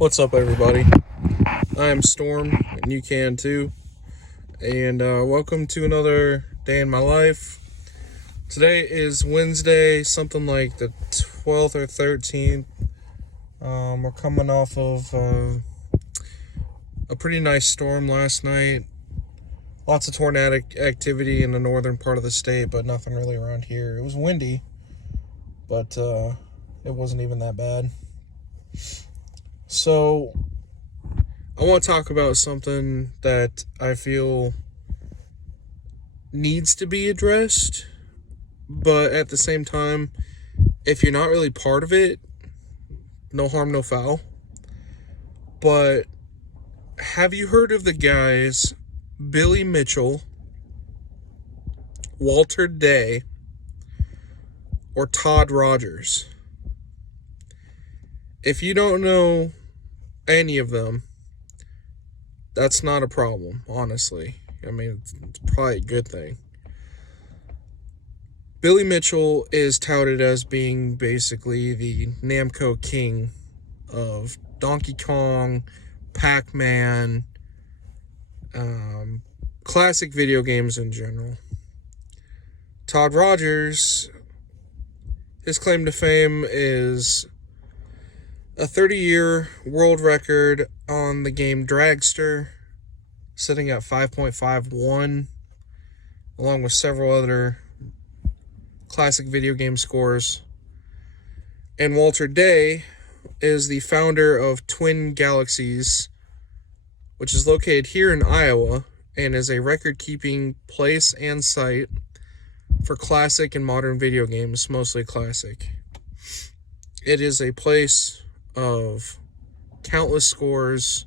What's up, everybody? I am Storm, and you can too. And welcome to another day in my life. Today is Wednesday, something like the 12th or 13th. We're coming off of a pretty nice storm last night. Lots of tornadic activity in the northern part of the state, but nothing really around here. It was windy, but it wasn't even that bad. So, I want to talk about something that I feel needs to be addressed, but at the same time, if you're not really part of it, no harm, no foul. But have you heard of the guys Billy Mitchell, Walter Day, or Todd Rogers? If you don't know any of them, that's not a problem, honestly. I mean, it's probably a good thing. Billy Mitchell is touted as being basically the Namco king of Donkey Kong, Pac-Man, classic video games in general. Todd Rogers, his claim to fame is a 30-year world record on the game Dragster, sitting at 5.51, along with several other classic video game scores. And Walter Day is the founder of Twin Galaxies, which is located here in Iowa and is a record-keeping place and site for classic and modern video games, mostly classic. It is a place of countless scores,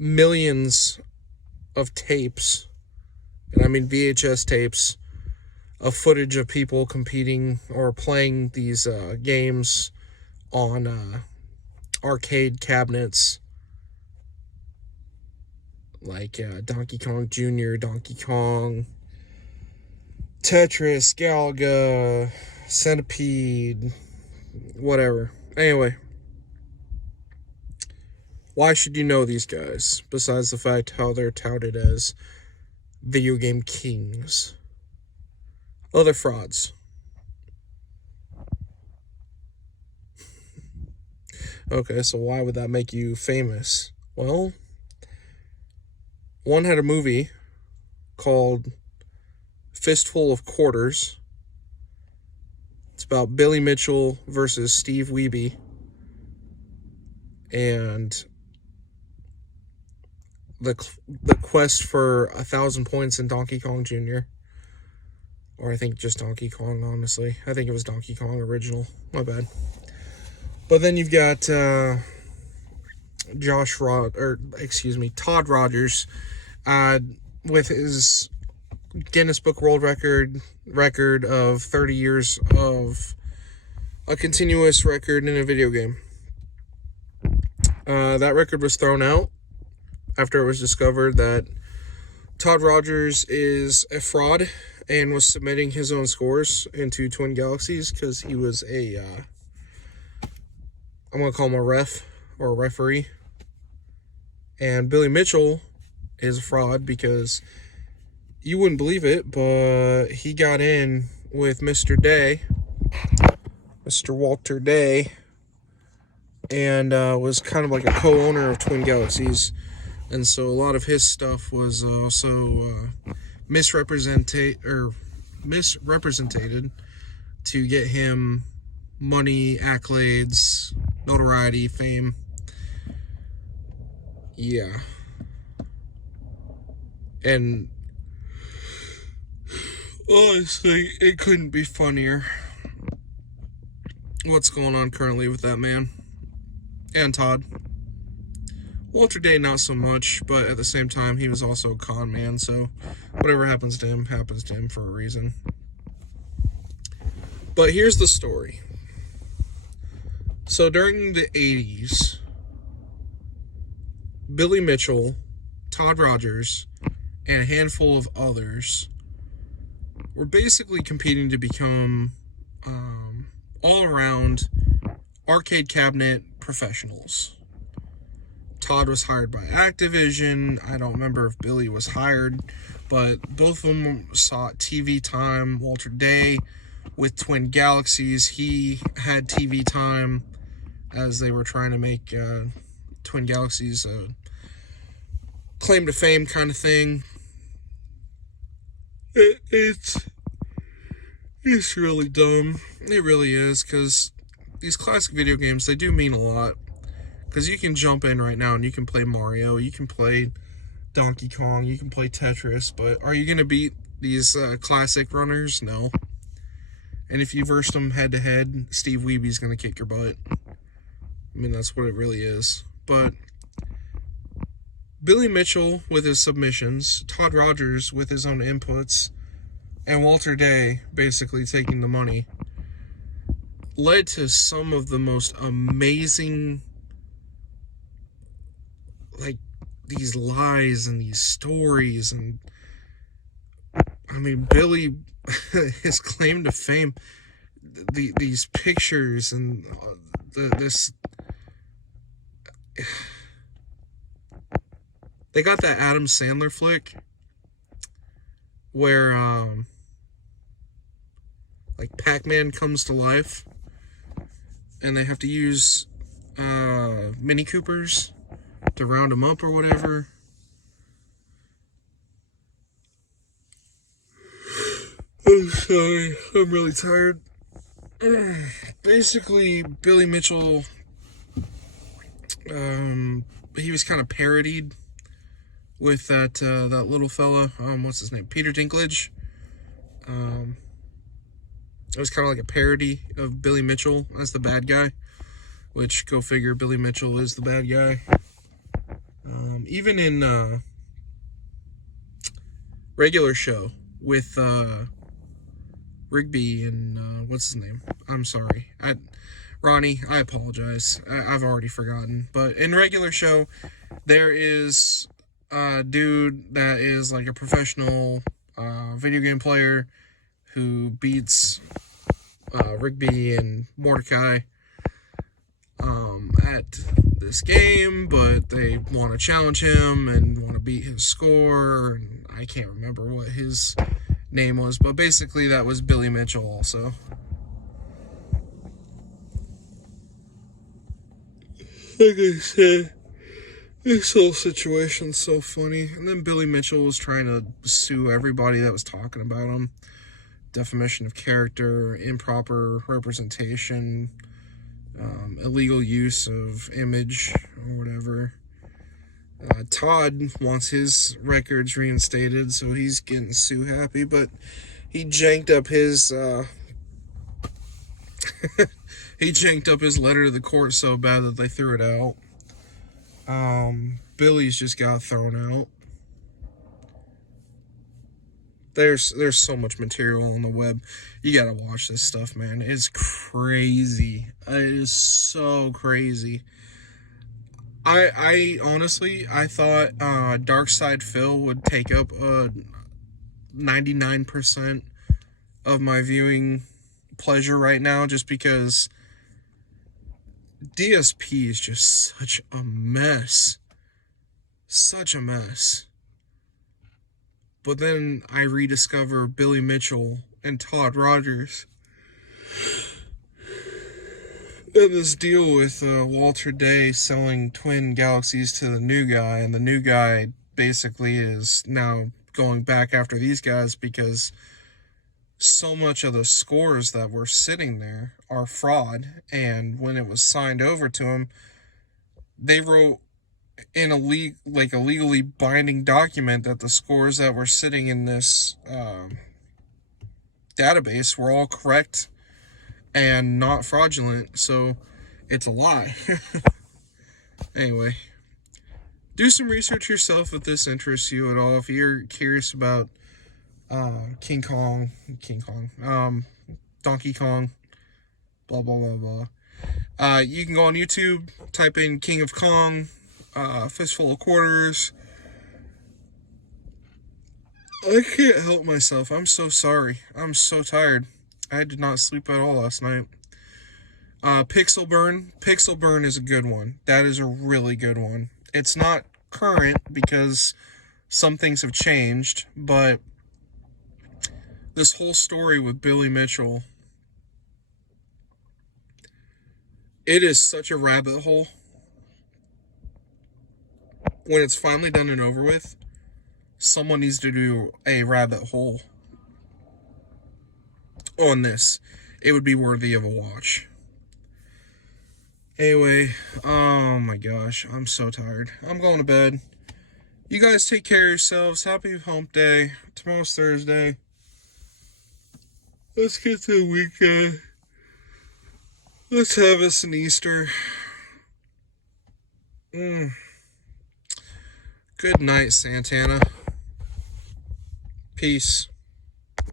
millions of tapes, and I mean VHS tapes, of footage of people competing or playing these games on arcade cabinets like Donkey Kong Jr., Donkey Kong, Tetris, Galaga, Centipede, whatever. Anyway, why should you know these guys, besides the fact how they're touted as video game kings? Oh, they're frauds. Okay, so why would that make you famous? Well, one had a movie called Fistful of Quarters. It's about Billy Mitchell versus Steve Wiebe and the quest for 1,000 points in Donkey Kong Jr. Or I think just Donkey Kong, honestly. I think it was Donkey Kong original. My bad. But then you've got Todd Rogers with his Guinness Book World record of 30 years of a continuous record in a video game. That record was thrown out after it was discovered that Todd Rogers is a fraud and was submitting his own scores into Twin Galaxies because he was I'm going to call him a ref or a referee. And Billy Mitchell is a fraud because you wouldn't believe it, but he got in with Mr. Day, Mr. Walter Day, and was kind of like a co-owner of Twin Galaxies. And so a lot of his stuff was also misrepresented to get him money, accolades, notoriety, fame. Yeah. And honestly, it couldn't be funnier what's going on currently with that man. And Todd. Walter Day, not so much, but at the same time, he was also a con man, so whatever happens to him for a reason. But here's the story. So during the 80s, Billy Mitchell, Todd Rogers, and a handful of others were basically competing to become all-around arcade cabinet professionals. Todd was hired by Activision. I don't remember if Billy was hired, but both of them sought TV time. Walter Day with Twin Galaxies, he had TV time as they were trying to make Twin Galaxies a claim to fame kind of thing. It's really dumb. It really is, because these classic video games, they do mean a lot. Because you can jump in right now and you can play Mario, you can play Donkey Kong, you can play Tetris, but are you going to beat these classic runners? No. And if you versed them head to head, Steve Weeby's going to kick your butt. I mean, that's what it really is. But Billy Mitchell with his submissions, Todd Rogers with his own inputs, and Walter Day basically taking the money led to some of the most amazing, like, these lies and these stories. And I mean, Billy, his claim to fame, these pictures and this, they got that Adam Sandler flick where like Pac-Man comes to life and they have to use Mini Coopers to round him up or whatever. I'm sorry, I'm really tired. Basically, Billy Mitchell, he was kind of parodied with that little fella, what's his name, Peter Dinklage. It was kind of like a parody of Billy Mitchell as the bad guy, which, go figure, Billy Mitchell is the bad guy. Even in regular show with Rigby and what's his name? I'm sorry, Ronnie. I apologize. I've already forgotten. But in regular show, there is a dude that is like a professional video game player who beats Rigby and Mordecai at this game, but they want to challenge him and want to beat his score. And I can't remember what his name was, but basically that was Billy Mitchell also. Like I said, this whole situation's so funny. And then Billy Mitchell was trying to sue everybody that was talking about him. Defamation of character, improper representation, illegal use of image, or whatever. Todd wants his records reinstated, so he's getting sue happy, but he janked up his he janked up his letter to the court so bad that they threw it out. Billy's just got thrown out. There's so much material on the web. You gotta watch this stuff, man. It's crazy. It is so crazy. I honestly, I thought Darkside Phil would take up 99% of my viewing pleasure right now, just because DSP is just such a mess. Such a mess. But then I rediscover Billy Mitchell and Todd Rogers. And this deal with Walter Day selling Twin Galaxies to the new guy, and the new guy basically is now going back after these guys because so much of the scores that were sitting there are fraud. And when it was signed over to him, they wrote in a legally binding document that the scores that were sitting in this database were all correct and not fraudulent, so it's a lie. Anyway, do some research yourself if this interests you at all. If you're curious about Donkey Kong, blah, blah, blah, blah. You can go on YouTube, type in King of Kong, Fistful of Quarters. I can't help myself. I'm so sorry. I'm so tired. I did not sleep at all last night. Pixel Burn. Pixel Burn is a good one. That is a really good one. It's not current because some things have changed, but this whole story with Billy Mitchell, it is such a rabbit hole. When it's finally done and over with, someone needs to do a rabbit hole on this. It would be worthy of a watch. Anyway, oh my gosh, I'm so tired. I'm going to bed. You guys take care of yourselves. Happy hump day. Tomorrow's Thursday. Let's get to the weekend. Let's have us an Easter. Good night, Santana. Peace.